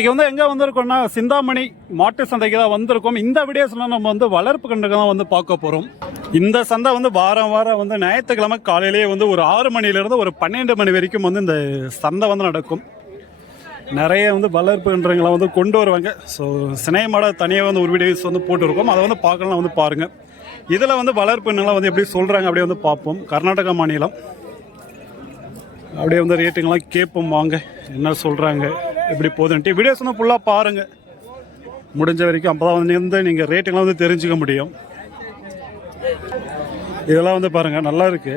இன்னைக்கு வந்து எங்கே வந்திருக்கோம்னா சிந்தாமணி மாட்டு சந்தைக்கு தான் வந்திருக்கோம். இந்த வீடியோஸில் நம்ம வந்து வளர்ப்பு கண்டுக்கு தான் வந்து பார்க்க போகிறோம் இந்த சந்தை வந்து வாரம் வாரம் வந்து ஞாயிற்றுக்கிழமை காலையிலேயே வந்து ஒரு ஆறு மணிலேருந்து ஒரு பன்னெண்டு மணி வரைக்கும் வந்து இந்த சந்தை வந்து நடக்கும். நிறைய வந்து வளர்ப்புன்றவங்களை வந்து கொண்டு வருவாங்க. ஸோ சினையமாட தனியாக வந்து ஒரு வீடியோஸ் வந்து போட்டுருக்கோம். அதை வந்து பார்க்கலாம் வந்து பாருங்கள் இதில் வந்து வளர்ப்புன்னெல்லாம் வந்து எப்படி சொல்கிறாங்க அப்படியே வந்து பார்ப்போம். கர்நாடகா மாநிலம். அப்படியே வந்து ரேட்டுங்கெல்லாம் கேட்போம் வாங்க. என்ன சொல்கிறாங்க எப்படி போகுதுன்ட்டு. வீடியோஸ் ஃபுல்லாக பாருங்கள் முடிஞ்ச வரைக்கும் அப்போ தான் வந்து நீங்கள் ரேட்டுங்கெல்லாம் வந்து தெரிஞ்சுக்க முடியும். இதெல்லாம் வந்து பாருங்கள் நல்லா இருக்கு.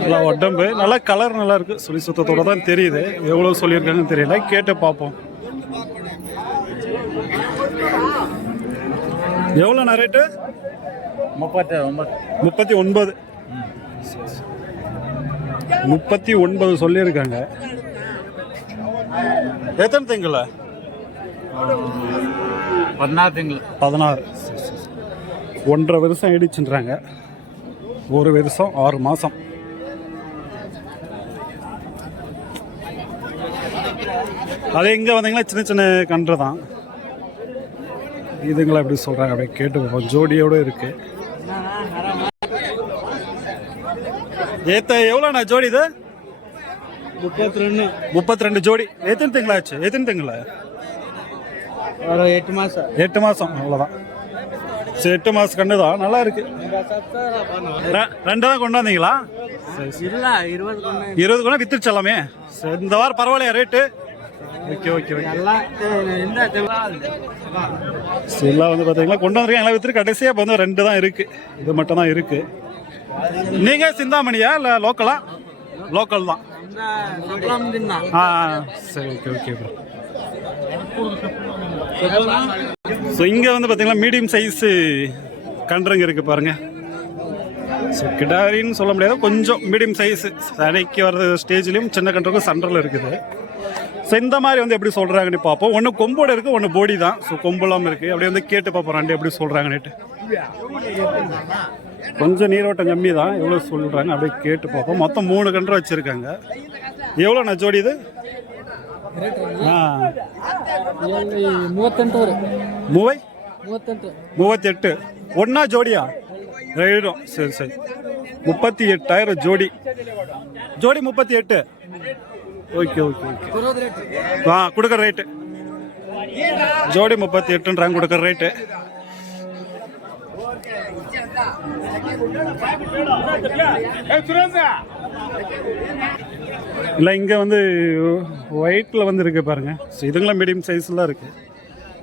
நல்லா உடம்பு நல்லா கலர் நல்லா இருக்கு. சொல்லி சுத்தத்தோட தான் தெரியுது. எவ்வளோ சொல்லியிருக்காங்கன்னு தெரியல. கேட்டு பார்ப்போம். எவ்வளோண்ணா ரேட்டு முப்பத்தி ஒன்பது. முப்பத்தி ஒன்பது. முப்பத்தி ஒன்பது சொல்லியிருக்காங்க. எத்தனை திங்கள? பதினாறு திங்கள். பதினாறு. ஒன்றரை வருஷம் ஆயிடுச்சுன்றாங்க. ஒரு வருஷம் ஆறு மாதம் அது இங்கே வந்தீங்கன்னா சின்ன சின்ன கன்று தான். இதுங்களா எப்படி சொல்கிறாங்க அப்படியே கேட்டு ஜோடியோட இருக்கு. ஏத்த எவ்வளோண்ணா ஜோடி இது? முப்பத்தி ரெண்டு ஜோடி. எத்தனை திங்களாச்சு எத்தனை திங்களா ஒரு எட்டு மாசம். எட்டு மாதம் அவ்வளோதான் சரி எட்டு மாதம் கண்டு தான் நல்லா இருக்கு. ரெண்டு தான் கொண்டாந்தீங்களா? இல்ல இருபது கொண்டு வித்துருச்சு எல்லாமே சரி இந்த வாரம் பரவாயில்லையா ரேட்டு ஓகே ஓகே ஓகே. எல்லாம் வந்து பார்த்தீங்களா கொண்டு வந்திருக்கேன் எல்லாம் வித்துரு கடைசியாக இப்போ வந்து ரெண்டு தான் இருக்கு. இது மட்டும் தான் இருக்கு. நீங்கள் சிந்தாமணியா இல்லை லோக்கலா? லோக்கல் தான் ஆ சரி ஓகே ஓகே ப்ரோ ஸோ இங்கே வந்து பார்த்தீங்கன்னா மீடியம் சைஸு கன்றுங்க இருக்குது பாருங்க. ஸோ கிடாரின்னு சொல்ல முடியாது கொஞ்சம் மீடியம் சைஸு சடைக்கு வர்ற ஸ்டேஜ்லேயும் சின்ன கன்றுக்கும் சென்டரில் இருக்குது. ஸோ இந்த மாதிரி வந்து எப்படி சொல்கிறாங்கன்னு பார்ப்போம். ஒன்று கொம்போட இருக்குது ஒன்று போடி தான். ஸோ கொம்பெல்லாம் இருக்குது அப்படியே வந்து கேட்டு பார்ப்போம் ரெண்டு எப்படி சொல்கிறாங்கன்னுட்டு கொஞ்சம் நீரோட்டம் கம்மி தான் எவ்வளோ சொல்கிறாங்க அப்படியே கேட்டு பார்ப்போம். மொத்தம் மூணு கன்று வச்சுருக்காங்க. எவ்வளோண்ணா ஜோடி இது? ஆ. மூவை? மூவத்தெட்டு. ஒன்றா ஜோடியா? ரைடும் சரி சரி. முப்பத்தி எட்டாயிரம் ஜோடி. ஜோடி முப்பத்தி எட்டு. Okay okay okay. ஆ கொடுக்குற ரேட்டு ஜோடி முப்பத்தி எட்டுன்றாங்க கொடுக்குற ரேட்டு இல்லை இங்கே வந்து ஒயிட்டில் வந்து இருக்கு பாருங்க. ஸோ இதுங்களாம் மீடியம் சைஸ்லாம் இருக்கு.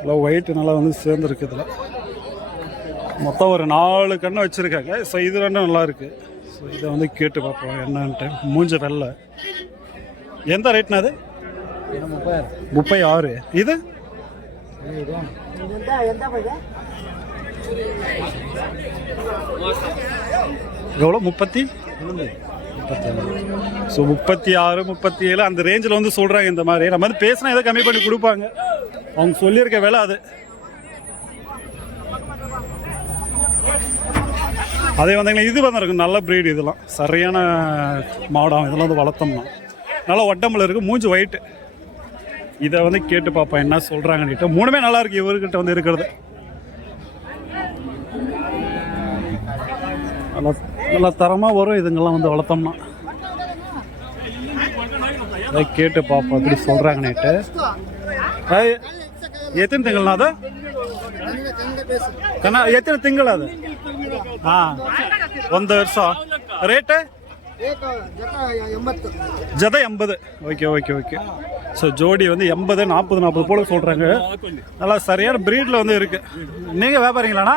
இல்லை ஒயிட் நல்லா வந்து சேர்ந்துருக்கு இதில். மொத்தம் ஒரு நாலு கண்ணு வச்சுருக்காங்க. ஸோ இது ரெண்டும் நல்லா இருக்கு. ஸோ இதை வந்து கேட்டு பார்ப்போம் என்னன்ட்டு. மூஞ்ச வெள்ளை எந்த ரேட்னா அது முப்பை ஆறு இது? எவ்வளோ முப்பத்தி? ஸோ முப்பத்தி ஆறு முப்பத்தி ஏழு அந்த ரேஞ்சில் வந்து சொல்கிறாங்க இந்த மாதிரி. நம்ம வந்து பேசினா எதை கம்மி பண்ணி கொடுப்பாங்க. அவங்க சொல்லியிருக்க வேலை அது. அதே வந்தாங்கன்னா இது வந்திருக்கும் நல்ல ப்ரீடு இதெல்லாம். சரியான மாடம். இதெல்லாம் வந்து வளர்த்தோம்னா. நல்லா உடம்புல இருக்குது மூஞ்சி ஒயிட்டு இதை வந்து கேட்டு பார்ப்பேன் என்ன சொல்கிறாங்கன்னுட்டு மூணுமே நல்லாயிருக்கு இவர்கிட்ட வந்து இருக்கிறது. நல்லா நல்லா தரமாக வரும். இதுங்கெல்லாம் வந்து வளர்த்தோம்னா. அதை கேட்டு பார்ப்போம் அப்படி சொல்கிறாங்க நேட்டு எத்தனை திங்கள்னா அது? கண்ணா எத்தனை திங்கள் அது? ஆ ಒಂದು வருஷம். ரேட்டு? ஜதை எண்பது. Okay okay okay. ஸோ ஜோடி வந்து எண்பது நாற்பது நாற்பது போல சொல்கிறாங்க நல்லா சரியான ப்ரீடில் வந்து இருக்குது நீங்கள் வியாபாரிங்களாண்ணா?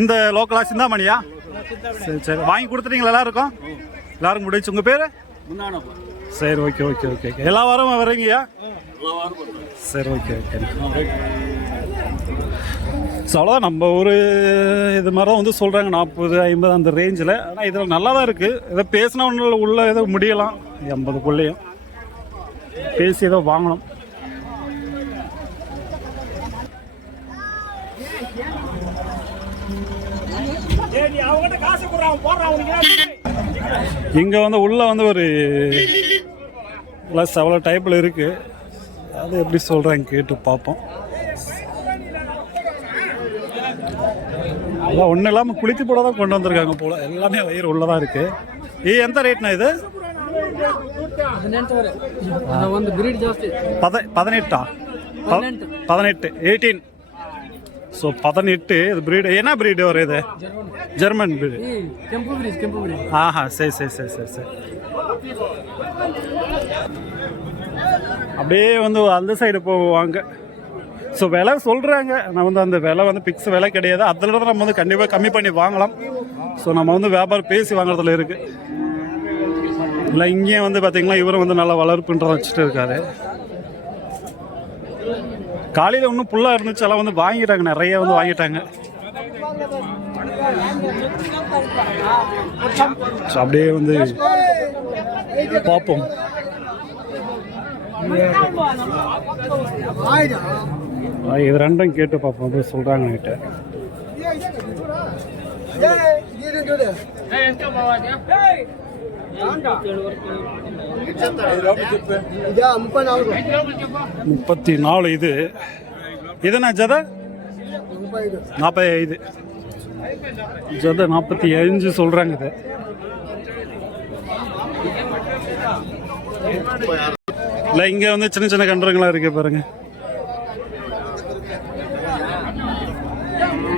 இந்த லோக்கலாக சிந்தாமணியா? சரி சரி. வாங்கி கொடுத்துட்டீங்களா? எல்லாருக்கும்? எல்லாரும் முடிச்சு. உங்கள் பேர்? சரி ஓகே ஓகே ஓகே ஓகே எல்லா வாரமும் வரீங்கய்யா? சரி ஓகே ஓகே ஸோ அவ்வளோதான் நம்ம ஒரு இது மாதிரி தான் வந்து சொல்கிறாங்க நாற்பது ஐம்பது அந்த ரேஞ்சில் ஆனால் இதில் நல்லா தான் இருக்குது ஏதோ பேசினா ஒன்றில் உள்ள ஏதோ முடியலாம். எண்பதுக்குள்ளேயும் பேசி ஏதோ வாங்கணும். இங்கே வந்து உள்ளே வந்து ஒரு ப்ளஸ் அவ்வளோ டைப்பில் இருக்குது அது எப்படி சொல்கிறேன் கேட்டு பார்ப்போம். அதான் ஒன்றும் இல்லாமல் குளித்து போட தான் கொண்டு வந்திருக்காங்க போல். எல்லாமே வயிறு உள்ளே தான் இருக்குது ஏ எந்த ரேட்னா இது? பதினெட்டா பதினெட்டு? எயிட்டீன் ஸோ பதினெட்டு இது బ్రీడ్ என்ன బ్రీడ్ ఎవరు இது? ஜெர்மன் బ్రీడ్ ఆహా சரி சரி சரி சரி சரி. அப்படியே வந்து அந்த சைடு போவாங்க. ஸோ விலை சொல்கிறாங்க நான் வந்து அந்த விலை வந்து பிக்ஸ் விலை கிடையாது. அதில் நம்ம வந்து கண்டிப்பாக கம்மி பண்ணி வாங்கலாம். ஸோ நம்ம வந்து வியாபாரம் பேசி வாங்குறதுல இருக்குது இல்லை இங்கேயும் வந்து பார்த்திங்கன்னா இவரும் வந்து நல்லா வளர்ப்புன்ற வச்சுட்டு இருக்காரு. காலையில் இன்னும் புல்லாக இருந்துச்சு. எல்லாம் வந்து வாங்கிட்டாங்க. நிறைய வந்து வாங்கிட்டாங்க. ஸோ அப்படியே வந்து பார்ப்போம். இது ரெண்டும் கேட்டு பார்ப்போம். அது சொல்கிறாங்க என்கிட்ட முப்பத்தி நாலு இது. இதுனா ஜத? நாற்பத்தி ஐந்து. ஜத நாற்பத்தி அஞ்சு சொல்கிறாங்க இது. இல்லை இங்கே வந்து சின்ன சின்ன கன்றுங்களாம் இருக்கு பாருங்க.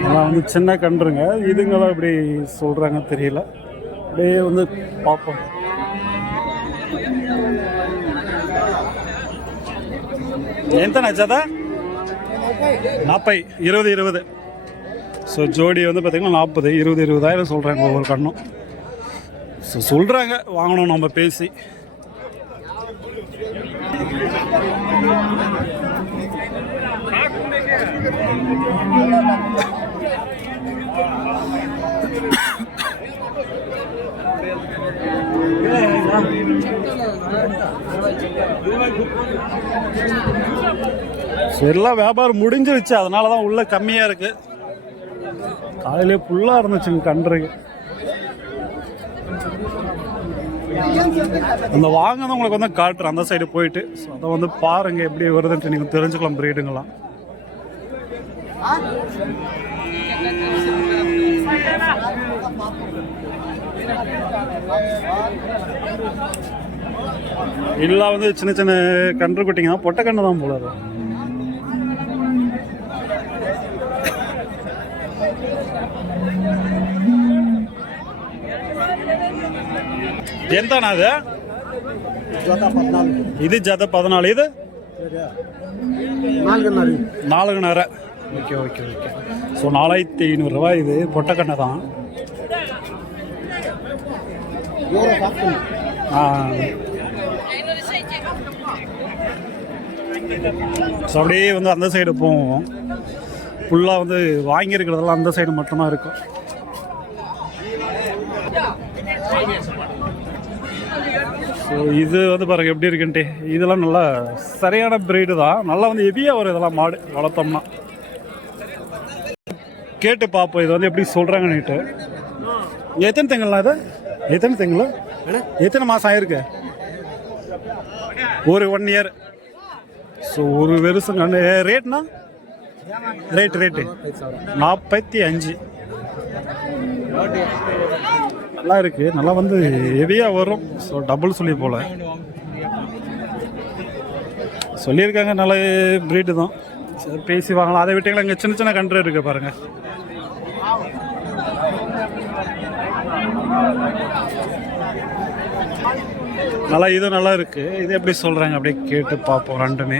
அதான் வந்து சின்ன கன்றுங்க. இதுங்களாம் இப்படி சொல்கிறாங்க தெரியல. அப்படியே வந்து பார்ப்போம் ఎంత నచ్చదా நாற்பை இருபது இருபது ஸோ ஜோடி வந்து பார்த்திங்கன்னா நாற்பது இருபது இருபதாயிரம் சொல்கிறாங்க ஒவ்வொரு கண்ணும் ஸோ சொல்கிறாங்க வாங்கணும் நம்ம பேசி ஸோ எல்லாம் வியாபாரம் முடிஞ்சிருச்சு. அதனால தான் உள்ள கம்மியாக இருக்கு. காலையிலே ஃபுல்லாக இருந்துச்சுங்க கன்றுங்க அந்த வாங்கினது உங்களுக்கு வந்து காட்டுறேன். அந்த சைடு போயிட்டு. ஸோ அதை வந்து பாருங்க எப்படி வருதுன்ட்டு நீங்கள் தெரிஞ்சுக்கலாம் பிரீடுங்களாம் இல்லை வந்து சின்ன சின்ன கன்று குட்டிங்க. தான் பொட்டை தான் போல ఎంతనా అది ఇది జత పద్నాలుగు ఇది நாலுங்கண்ணரை ஓகே ஓகே ஓகே ஸோ நாலாயிரத்தி ஐநூறுரூவா இது பொட்டக்கண்ணை தான் ஆ ஸோ அப்படியே வந்து அந்த சைடு போவோம் ஃபுல்லாக வந்து வாங்கியிருக்கிறதெல்லாம் அந்த சைடு மட்டும்தான் இருக்கும் இது வந்து பாருங்க எப்படி இருக்குன்ட்டு. இதெல்லாம் நல்லா சரியான பிரீடு தான். நல்லா வந்து ஹெவியாக வரும் இதெல்லாம் மாடு வளர்த்தோம்னா. கேட்டு பார்ப்போம் இது வந்து எப்படி சொல்கிறாங்கன்னுட்டு எத்தனை திங்கள்லாம் இது? எத்தனை திங்கள் எத்தனை மாதம் ஆயிருக்கு? ஒரு ஒன் இயர் ஸோ ஒரு வருஷம் ரேட்னா ரேட் ரேட்டு நாற்பத்தி அஞ்சு. நல்லா இருக்கு நல்லா வந்து ஹெவியாக வரும் ஸோ டபுள் சொல்லி போல சொல்லியிருக்காங்க நல்ல பிரீடு தான் சரி பேசி வாங்கலாம் அதை விட்டீங்களா இங்கே சின்ன சின்ன கன்று இருக்கு பாருங்க நல்லா இது நல்லா இருக்கு இது எப்படி சொல்றாங்க அப்படியே கேட்டு பார்ப்போம் ரெண்டுமே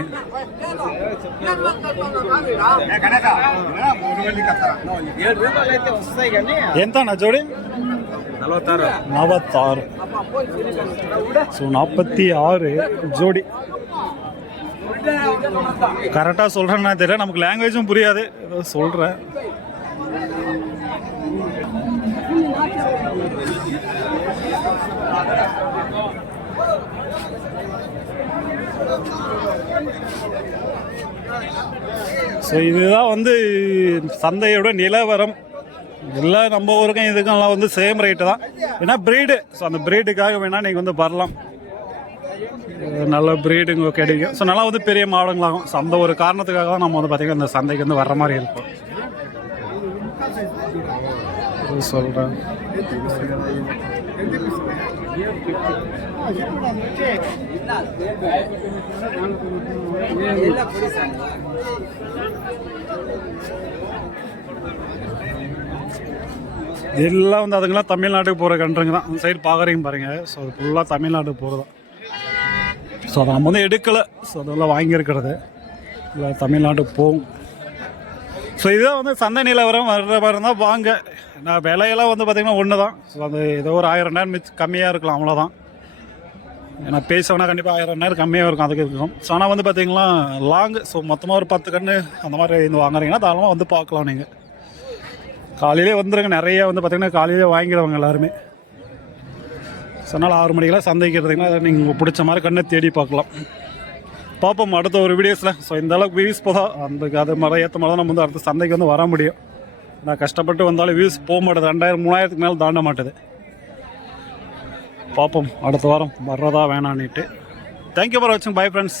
ఎంత అన్న జోడి நாற்பத்தாறு ஸோ நாற்பத்தி ஆறு ஜோடி கரெக்டாக சொல்கிறேன்னா தெரியல நமக்கு லாங்குவேஜும் புரியாது. சொல்கிறேன் ஸோ இதுதான் வந்து சந்தையோட நிலவரம். எல்லாம் நம்ம ஊருக்கும் இதுக்கும் எல்லாம் வந்து சேம் ரேட்டு தான். ஏன்னா ப்ரீடு ஸோ அந்த ப்ரீடுக்காக வேணால் நீங்கள் வந்து வரலாம். நல்ல ப்ரீடுங்க கிடைக்கும். ஸோ நல்லா வந்து பெரிய மாடுங்களாகும். ஸோ அந்த ஒரு காரணத்துக்காக தான் நம்ம வந்து பார்த்திங்கன்னா இந்த சந்தைக்கு வந்து வர்ற மாதிரி இருக்கும். சொல்கிறேன் எல்லாம் வந்து அதுங்கெல்லாம் தமிழ்நாட்டுக்கு போகிற கன்றுங்க தான். அந்த சைடு பார்க்குறீங்க பாருங்கள் ஸோ அது ஃபுல்லாக தமிழ்நாட்டுக்கு போகிறது தான் ஸோ அதை நம்ம வந்து எடுக்கலை. ஸோ அதெல்லாம் வாங்கியிருக்கிறது. இல்லை தமிழ்நாட்டுக்கு போகும். ஸோ இதுதான் வந்து சந்தை நிலவரம். வர்ற மாதிரி இருந்தால் வாங்க. நான் விலையெல்லாம் வந்து பார்த்திங்கன்னா ஒன்று தான் ஸோ அது ஏதோ ஒரு ஆயிரம் நேரம் மிச்சம் கம்மியாக இருக்கலாம் அவ்வளோதான் ஏன்னா பேசணும்னா கண்டிப்பாக ஆயிரம் நேரம் கம்மியாக இருக்கும் அதுக்கு இருக்கும் ஸோ ஆனால் வந்து பார்த்தீங்கன்னா லாங்கு ஸோ மொத்தமாக ஒரு பத்து கன்று அந்த மாதிரி இருந்து வாங்குறீங்கன்னா தாராளமாக வந்து பார்க்கலாம் நீங்கள் காலையிலே வந்துடுங்க நிறைய வந்து பார்த்தீங்கன்னா காலையிலே வாங்கிடுவாங்க எல்லாருமே. சொன்னால் ஆறு மணிக்கெல்லாம் சந்தைக்கு அதை நீங்கள் உங்களுக்கு பிடிச்ச மாதிரி கண்ணை தேடி பார்க்கலாம். பார்ப்போம். அடுத்த ஒரு வீடியோஸில். ஸோ இந்த அளவுக்கு வியூஸ் போதும் அந்த அது மாதிரி ஏற்ற மாதிரி தான் நம்ம வந்து அடுத்த சந்தைக்கு வந்து வர முடியும். நான் கஷ்டப்பட்டு வந்தாலும் வியூஸ் போக மாட்டேது. ரெண்டாயிரம் மூணாயிரத்துக்கு மேலே தாண்ட மாட்டேது. பார்ப்போம். அடுத்த வாரம் வர்றதா வேணான்னுட்டு தேங்க்யூ ஃபார் வாட்சிங் பை ஃப்ரெண்ட்ஸ்